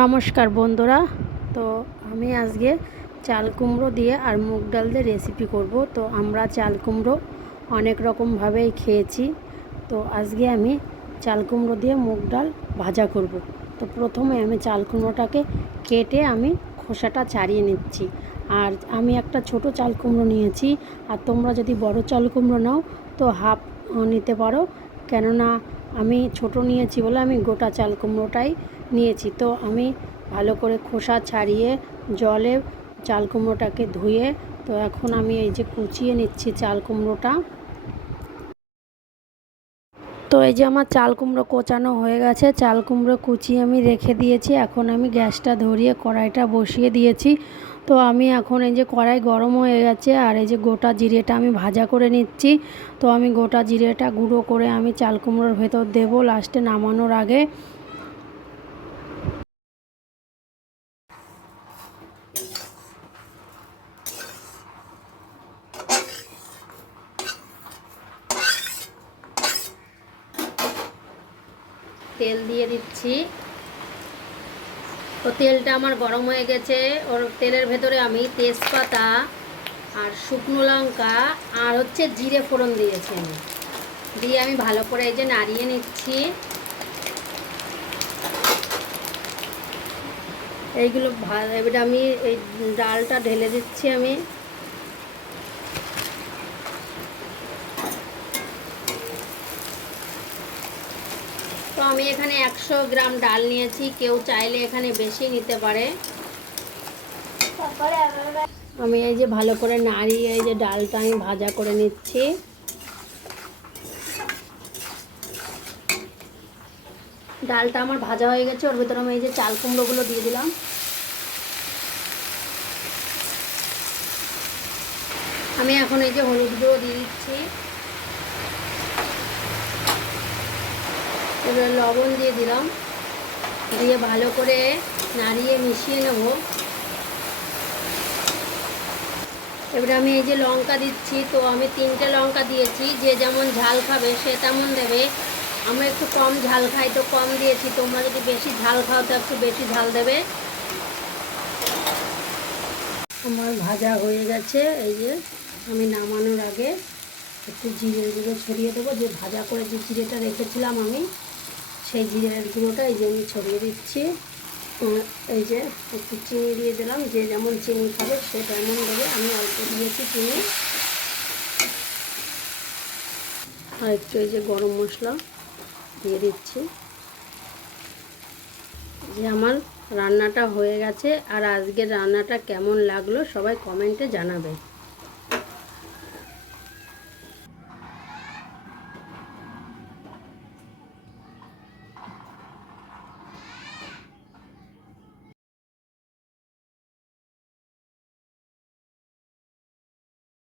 নমস্কার বন্ধুরা। তো আমি আজকে চাল কুমড়ো দিয়ে আর মুগ ডাল দিয়ে রেসিপি করব। তো আমরা চাল কুমড়ো অনেক রকমভাবেই খেয়েছি। তো আজকে আমি চাল কুমড়ো দিয়ে মুগ ডাল ভাজা করব। তো প্রথমে আমি চাল কুমড়োটাকে কেটে আমি খোসাটা ছাড়িয়ে নিচ্ছি। আর আমি একটা ছোট চাল কুমড়ো নিয়েছি, আর তোমরা যদি বড় চাল কুমড়ো নাও তো হাফ নিতে পারো, কেননা আমি ছোট নিয়েছি বলে আমি গোটা চাল কুমড়োটাই নিয়েছি। তো আমি ভালো করে খোসা ছাড়িয়ে জলে চাল কুমড়োটাকে ধুয়ে তো এখন আমি এই যে কুচিয়ে নিচ্ছি চাল কুমড়োটা। তো এই যে আমার চাল কুমড়ো কোচানো হয়ে গেছে, চাল কুমড়ো কুচিয়ে আমি রেখে দিয়েছি। এখন আমি গ্যাসটা ধরিয়ে কড়াইটা বসিয়ে দিয়েছি। তো আমি এখন এই যে কড়াই গরম হয়ে গেছে, আর এই যে গোটা জিরেটা আমি ভাজা করে নিচ্ছি। তো আমি গোটা জিরেটা গুঁড়ো করে আমি চাল কুমড়োর ভেতর দেবো লাস্টে নামানোর আগে। তেল দিয়ে দিচ্ছি। তো তেলটা আমার গরম হয়ে গেছে। ওর তেলের ভেতরে আমি তেজপাতা আর শুকনো লঙ্কা আর জিরে ফোড়ন দিয়েছি। আমি দিয়ে আমি ভালো করে এই যে নাড়িয়ে নিচ্ছি। এইগুলো এবার আমি এই ডালটা ঢেলে দিচ্ছি। আমি তো আমি এখানে 100 গ্রাম ডাল নিয়েছি, কেউ চাইলে এখানে বেশি নিতে পারে। আমি এই যে ভালো করে নাড়িয়ে এই যে ডালটা আমি ভাজা করে নিচ্ছি। ডালটা আমার ভাজা হয়ে গেছে, ওর ভিতরে আমি এই যে চাল কুমড়োগুলো দিয়ে দিলাম। আমি এখন এই যে হলুদ গুঁড়ো দিয়ে দিচ্ছি, এবার লবণ দিয়ে দিলাম, দিয়ে ভালো করে নাড়িয়ে মিশিয়ে নেব। এবারে আমি এই যে লঙ্কা দিচ্ছি। তো আমি 3টে লঙ্কা দিয়েছি, যে যেমন ঝাল খাবে সে তেমন দেবে। আমি একটু কম ঝাল খাই তো কম দিয়েছি, তোমরা যদি বেশি ঝাল খাও তো একটু বেশি ঝাল দেবে। আমার ভাজা হয়ে গেছে। এই যে আমি নামানোর আগে একটু জিরের গুঁড়ো ছড়িয়ে দেবো, যে ভাজা করে যে জিরেটা রেখেছিলাম আমি, সেই জিরের গুঁড়োটা এই যে আমি ছড়িয়ে দিচ্ছি। এই যে একটু চিনি দিয়ে দিলাম, যে যেমন চিনি খাবে সে তেমন দেবে। আমি অল্প দিয়েছি চিনি। আর একটু এই যে গরম মশলা দিয়ে দিচ্ছি। যে আমার রান্নাটা হয়ে গেছে। আর আজকের রান্নাটা কেমন লাগলো সবাই কমেন্টে জানাবে।